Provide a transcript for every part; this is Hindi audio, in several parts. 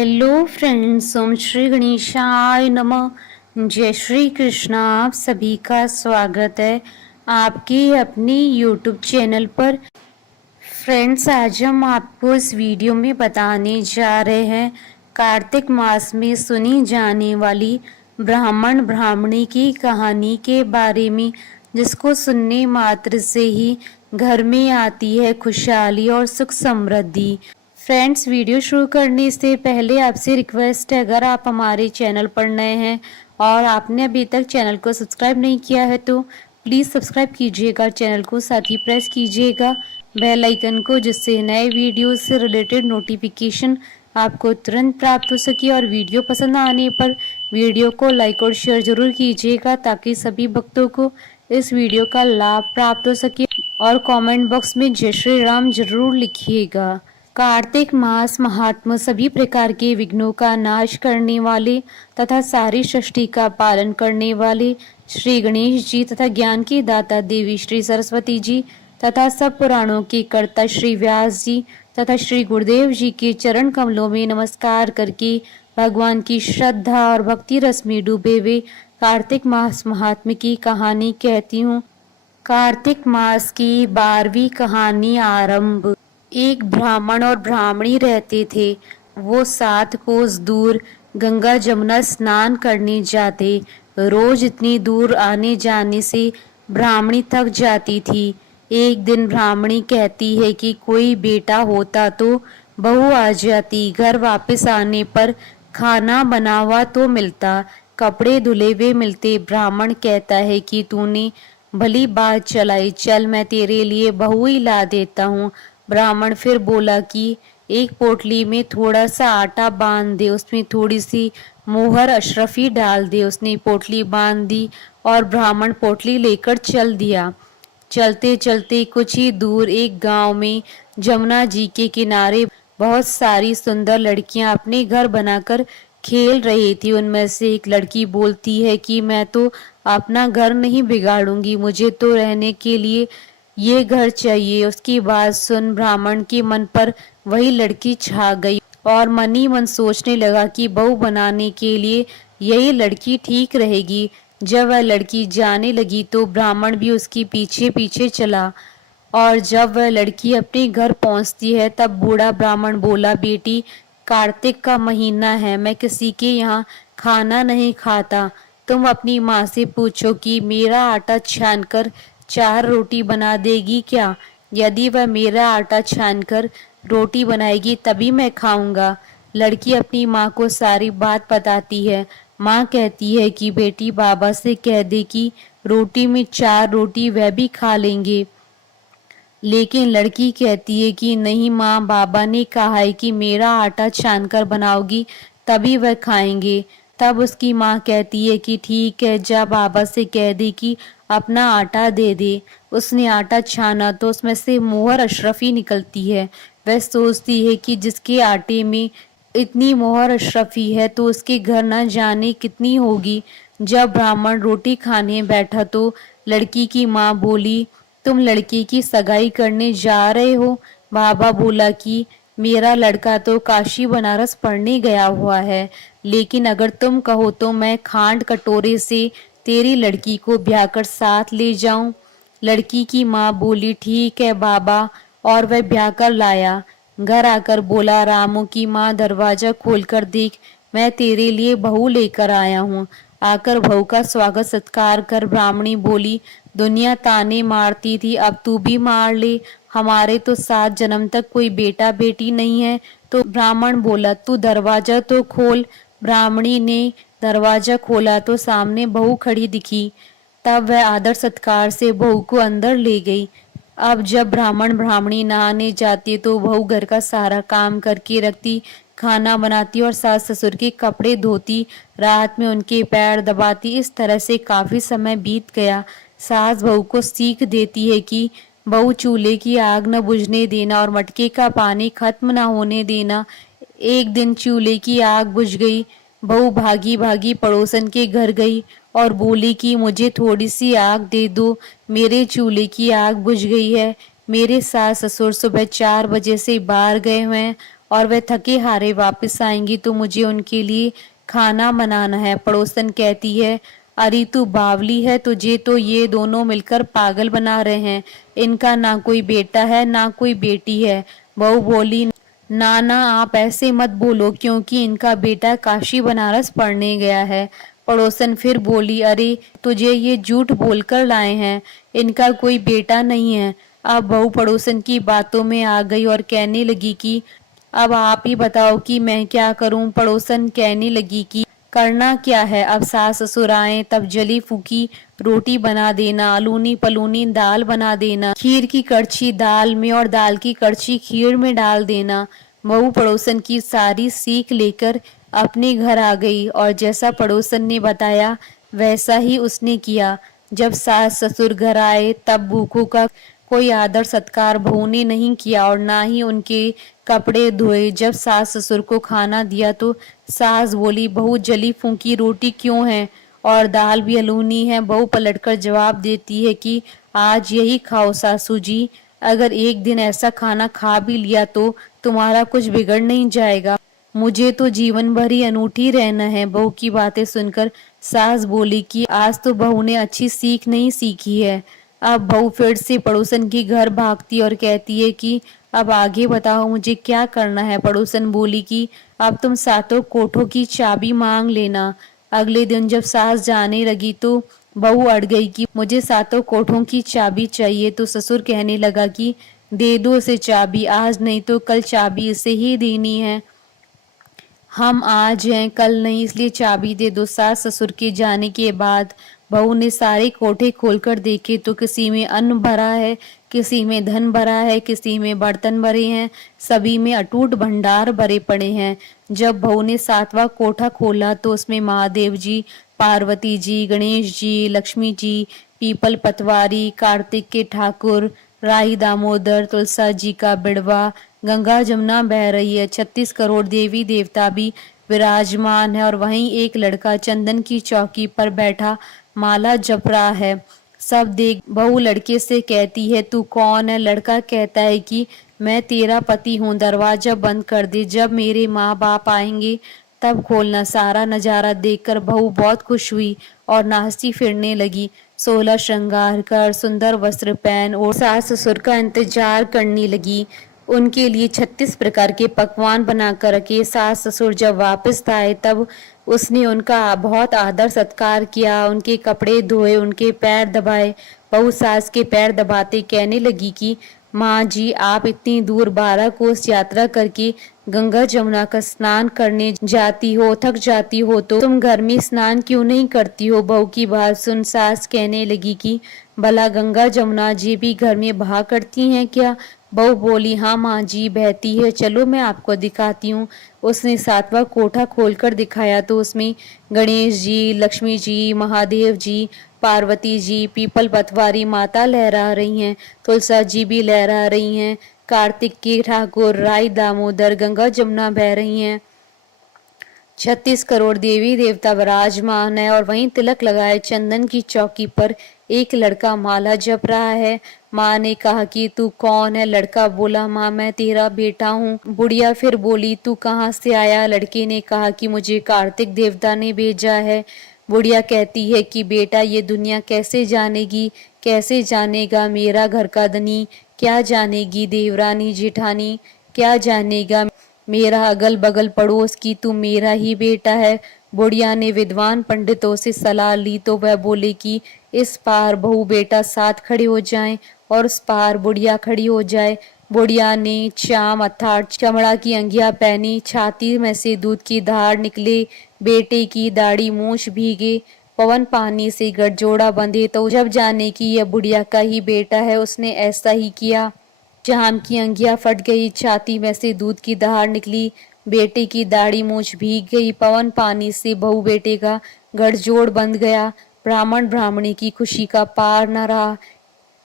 हेलो फ्रेंड्स, ओम श्री गणेशाय नमः। जय श्री कृष्णा। आप सभी का स्वागत है आपके अपने यूट्यूब चैनल पर। फ्रेंड्स, आज हम आपको इस वीडियो में बताने जा रहे हैं कार्तिक मास में सुनी जाने वाली ब्राह्मण ब्राह्मणी की कहानी के बारे में, जिसको सुनने मात्र से ही घर में आती है खुशहाली और सुख समृद्धि। फ्रेंड्स, वीडियो शुरू करने से पहले आपसे रिक्वेस्ट है, अगर आप हमारे चैनल पर नए हैं और आपने अभी तक चैनल को सब्सक्राइब नहीं किया है तो प्लीज़ सब्सक्राइब कीजिएगा चैनल को, साथ ही प्रेस कीजिएगा बेल आइकन को, जिससे नए वीडियो से रिलेटेड नोटिफिकेशन आपको तुरंत प्राप्त हो सके। और वीडियो पसंद आने पर वीडियो को लाइक और शेयर जरूर कीजिएगा, ताकि सभी भक्तों को इस वीडियो का लाभ प्राप्त हो सके। और कमेंट बॉक्स में जय श्री राम जरूर लिखिएगा। कार्तिक मास महात्मा सभी प्रकार के विघ्नों का नाश करने वाले तथा सारी सृष्टि का पालन करने वाले श्री गणेश जी तथा ज्ञान की दाता देवी श्री सरस्वती जी तथा सब पुराणों के कर्ता श्री व्यास जी तथा श्री गुरुदेव जी के चरण कमलों में नमस्कार करके भगवान की श्रद्धा और भक्ति रस में डूबे हुए कार्तिक मास महात्मा की कहानी कहती हूँ। कार्तिक मास की 12वीं कहानी आरंभ। एक ब्राह्मण और ब्राह्मणी रहते थे। वो 7 कोस दूर गंगा जमुना स्नान करने जाते। रोज इतनी दूर आने जाने से ब्राह्मणी थक जाती थी। एक दिन ब्राह्मणी कहती है कि कोई बेटा होता तो बहू आ जाती। घर वापस आने पर खाना बना हुआ तो मिलता, कपड़े धुले हुए मिलते। ब्राह्मण कहता है कि तूने भली बात चलाई, चल मैं तेरे लिए बहू ही ला देता हूँ। ब्राह्मण फिर बोला कि एक पोटली में थोड़ा सा आटा बांध दे, उसमें थोड़ी सी मोहर अशरफी डाल दे। उसने पोटली बांध दी और ब्राह्मण पोटली लेकर चल दिया। चलते चलते कुछ ही दूर एक गांव में जमुना जी के किनारे बहुत सारी सुंदर लड़कियां अपने घर बनाकर खेल रही थी। उनमें से एक लड़की बोलती है कि मैं तो अपना घर नहीं बिगाड़ूंगी, मुझे तो रहने के लिए ये घर चाहिए। उसकी बात सुन ब्राह्मण के मन पर वही लड़की छा गई और मन ही मन सोचने लगा कि बहू बनाने के लिए यही लड़की ठीक रहेगी। जब वह लड़की जाने लगी तो ब्राह्मण भी उसकी पीछे पीछे चला। और जब वह लड़की अपने घर पहुंचती है तब बूढ़ा ब्राह्मण बोला, बेटी, कार्तिक का महीना है, मैं किसी के यहाँ खाना नहीं खाता। तुम अपनी माँ से पूछो कि मेरा आटा छानकर 4 रोटी बना देगी क्या? यदि वह मेरा आटा छानकर रोटी बनाएगी तभी मैं खाऊंगा। लड़की अपनी माँ को सारी बात बताती है। माँ कहती है कि बेटी, बाबा से कह दे कि रोटी में 4 रोटी वह भी खा लेंगे। लेकिन लड़की कहती है कि नहीं माँ, बाबा ने कहा है कि मेरा आटा छानकर बनाओगी तभी वह खाएंगे। तब उसकी माँ कहती है कि ठीक है, जा बाबा से कह दे कि अपना आटा दे दे। उसने आटा छाना तो उसमें से मोहर अशरफी निकलती है। वह सोचती है कि जिसके आटे में इतनी मोहर अशरफी है तो उसके घर न जाने कितनी होगी। जब ब्राह्मण रोटी खाने बैठा तो लड़की की माँ बोली, तुम लड़की की सगाई करने जा रहे हो? बाबा बोला कि मेरा लड़का तो काशी बनारस पढ़ने गया हुआ है, लेकिन अगर तुम कहो तो मैं खांड कटोरे से तेरी लड़की को ब्याह कर साथ ले जाऊं। लड़की की माँ बोली, ठीक है बाबा, और वह ब्याह कर लाया। घर आकर बोला, रामू की माँ, दरवाजा खोलकर देख, मैं तेरे लिए बहू लेकर आया हूँ। आकर बहू का स्वागत सत्कार कर ब्राह्मणी बोली, दुनिया ताने मारती थी, अब तू भी मार ले। हमारे तो 7 जन्म तक कोई बेटा बेटी नहीं है। तो ब्राह्मण बोला, तू दरवाजा तो खोल। ब्राह्मणी ने दरवाजा खोला तो सामने बहू खड़ी दिखी। तब वह आदर सत्कार से बहू को अंदर ले गई। अब जब ब्राह्मण ब्राह्मणी नहाने जाती तो बहू घर का सारा काम करके रखती, खाना बनाती और सास ससुर के कपड़े धोती, रात में उनके पैर दबाती। इस तरह से काफी समय बीत गया। सास बहू को सीख देती है कि बहू, चूल्हे की आग न बुझने देना और मटके का पानी खत्म न होने देना। एक दिन चूल्हे की आग बुझ गई। बहू भागी भागी पड़ोसन के घर गई और बोली कि मुझे थोड़ी सी आग दे दो, मेरे चूल्हे की आग बुझ गई है। मेरे सास ससुर सुबह 4 बजे से बाहर गए हुए हैं और वह थके हारे वापस आएंगी तो मुझे उनके लिए खाना बनाना है। पड़ोसन कहती है, अरे तू बावली है, तुझे तो ये दोनों मिलकर पागल बना रहे हैं। इनका ना कोई बेटा है ना कोई बेटी है। बहू बोली, ना ना आप ऐसे मत बोलो, क्योंकि इनका बेटा काशी बनारस पढ़ने गया है। पड़ोसन फिर बोली, अरे तुझे ये झूठ बोलकर लाए हैं, इनका कोई बेटा नहीं है। अब बहू पड़ोसन की बातों में आ गई और कहने लगी कि अब आप ही बताओ कि मैं क्या करूं। पड़ोसन कहने लगी कि करना क्या है, अब सास ससुर आए तब जली फूकी रोटी बना देना, अलूनी पलूनी दाल बना देना, खीर की कड़छी दाल में और दाल की कड़छी खीर में डाल देना। बहू पड़ोसन की सारी सीख लेकर अपने घर आ गई और जैसा पड़ोसन ने बताया वैसा ही उसने किया। जब सास ससुर घर आए तब भूखों का कोई आदर सत्कार बहू ने नहीं किया और ना ही उनके कपड़े धोए। जब सास ससुर को खाना दिया तो सास बोली, बहू जली फूंकी रोटी क्यों है और दाल भी अलूनी है। बहू पलटकर जवाब देती है कि आज यही खाओ सासू जी, अगर एक दिन ऐसा खाना खा भी लिया तो तुम्हारा कुछ बिगड़ नहीं जाएगा, मुझे तो जीवन भर ही अनूठी रहना है। बहू की बातें सुनकर सास बोली कि आज तो बहू ने अच्छी सीख नहीं सीखी है। अब बहू फिर से पड़ोसन के घर भागती और कहती है कि अब आगे बताओ मुझे क्या करना है। पड़ोसन बोली कि अब तुम सातों कोठों की चाबी मांग लेना। अगले दिन जब सास जाने लगी तो बहू अड़ गई कि मुझे सातों कोठों की चाबी चाहिए। तो ससुर कहने लगा कि दे दो उसे चाबी, आज नहीं तो कल चाबी इसे ही देनी है। हम आज हैं कल नहीं, इसलिए चाबी दे दो। सास ससुर के जाने के बाद बहू ने सारे कोठे खोलकर देखे तो किसी में अन्न भरा है, किसी में धन भरा है, किसी में बर्तन भरे हैं, सभी में अटूट भंडार भरे पड़े हैं। जब बहू ने सातवां कोठा खोला तो उसमें महादेव जी, पार्वती जी, गणेश जी, लक्ष्मी जी, पीपल पतवारी, कार्तिक के ठाकुर, राही दामोदर, तुलसा जी का बिड़वा, गंगा जमुना बह रही है, 36 करोड़ देवी देवता भी विराजमान है और वहीं एक लड़का चंदन की चौकी पर बैठा माला जप रहा है। सब देख बहू लड़के से कहती है, तू कौन है? लड़का कहता है कि मैं तेरा पति हूँ, दरवाजा बंद कर दे, जब मेरे माँ बाप आएंगे तब खोलना। सारा नजारा देखकर बहू बहुत खुश हुई और नाचती फिरने लगी। 16 श्रृंगार कर सुंदर वस्त्र पहन और सास ससुर का इंतजार करने लगी। उनके लिए 36 प्रकार के पकवान बनाकर रखे। सास ससुर जब वापस आए तब उसने उनका बहुत आदर सत्कार किया, उनके कपड़े धोए, उनके पैर दबाए। बहू सास के पैर दबाते कहने लगी कि माँ जी, आप इतनी दूर 12 कोस यात्रा करके गंगा जमुना का स्नान करने जाती हो, थक जाती हो तो तुम घर में स्नान क्यों नहीं करती हो? बहू की बात सुन सास कहने लगी कि भला गंगा जमुना जी भी घर में बहा करती हैं क्या? बहू बोली, हाँ माँ जी, बहती है, चलो मैं आपको दिखाती हूँ। उसने सातवां कोठा खोलकर दिखाया तो उसमें गणेश जी, लक्ष्मी जी, महादेव जी, पार्वती जी, पीपल पतवारी माता लहरा रही हैं, तुलसा जी भी लहरा रही हैं, कार्तिक के ठाकुर, राई दामोदर, गंगा जमुना बह रही हैं, 36 करोड़ देवी देवता विराजमान है और वहीं तिलक लगाए चंदन की चौकी पर एक लड़का माला जप रहा है। माँ ने कहा कि तू कौन है? लड़का बोला, माँ मैं तेरा बेटा हूँ। बुढ़िया फिर बोली, तू कहाँ से आया? लड़के ने कहा कि मुझे कार्तिक देवता ने भेजा है। बुढ़िया कहती है कि बेटा ये दुनिया कैसे जानेगी, कैसे जानेगा मेरा घर का धनी, क्या जानेगी देवरानी जेठानी, क्या जानेगा मेरा अगल बगल पड़ोस की तू मेरा ही बेटा है। बुढ़िया ने विद्वान पंडितों से सलाह ली तो वह बोले कि इस पार बहू बेटा साथ खड़े हो जाएं और उस पार बुढ़िया खड़ी हो जाए। बुढ़िया ने चाम अर्थात चमड़ा की अंगिया पहनी, छाती में से दूध की धार निकले, बेटे की दाढ़ी मूछ भीगे, पवन पानी से गठजोड़ा बंधे। तो जब जाने की यह बुढ़िया का ही बेटा है उसने ऐसा ही किया। जाम की अंगिया फट गई, छाती में से दूध की धार निकली, बेटे की दाढ़ी मूछ भीग गई, पवन पानी से बहू बेटे का गठजोड़ बंध गया। ब्राह्मण ब्राह्मणी की खुशी का पार न रहा,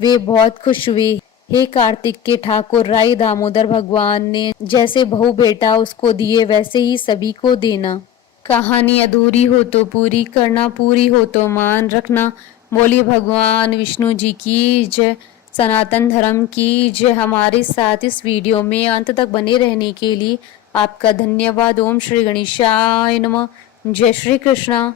वे बहुत खुश हुए। हे कार्तिक के ठाकुर, राई दामोदर, भगवान ने जैसे बहू बेटा उसको दिए वैसे ही सभी को देना। कहानी अधूरी हो तो पूरी करना, पूरी हो तो मान रखना। बोलिए भगवान विष्णु जी की जय। सनातन धर्म की जय। हमारे साथ इस वीडियो में अंत तक बने रहने के लिए आपका धन्यवाद। ओम श्री गणेशाय नमः। जय श्री कृष्णा।